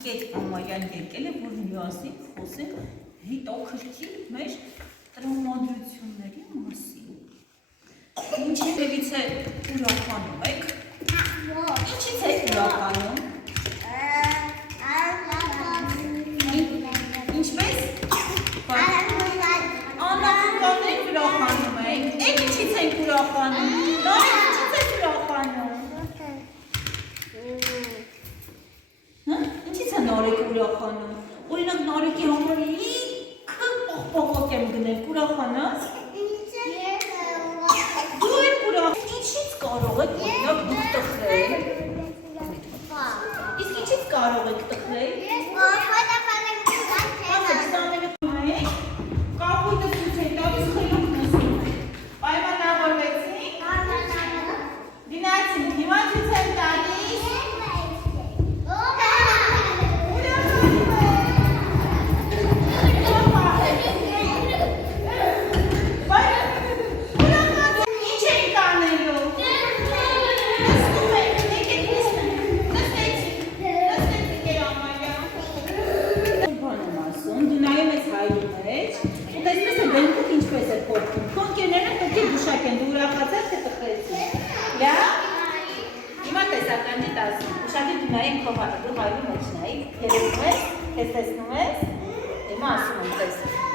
Այդ ամայան եկել է, որ միասին խոսենք հետաքրքիր մեր տրամադրությունների մասին։ Ինչևից է ուրախանում եք։ Ինչից եք ուրախանում։ Ինչպես։ Անախորներ ուրախանում եք։ Էդ ինչից եք ուրախանում։ Նորից ինչից եք ուրախանում։ Ինչից է նարեկ ուրախանում։ Օրինակ նարեկի համար լիքը պողպողոք եմ գնել, ուրախանաս։ Դու եք ուրախ, ինչից կարող եք օրինակ դուք տխրել։ Իսկ ինչից կարող եք տխրել։ Կապույտը ցույց է տալիս, խելոք նստում եք։ Պայմանավորվեցինք։ Դինացինք, հիմա ցույց եմ տալիս։ Ուշադիր դու նայեք քո հայրի մեջ նայեք, երևում ես, քեզ տեսնում ես, հիմա ասում եմ տեսնում։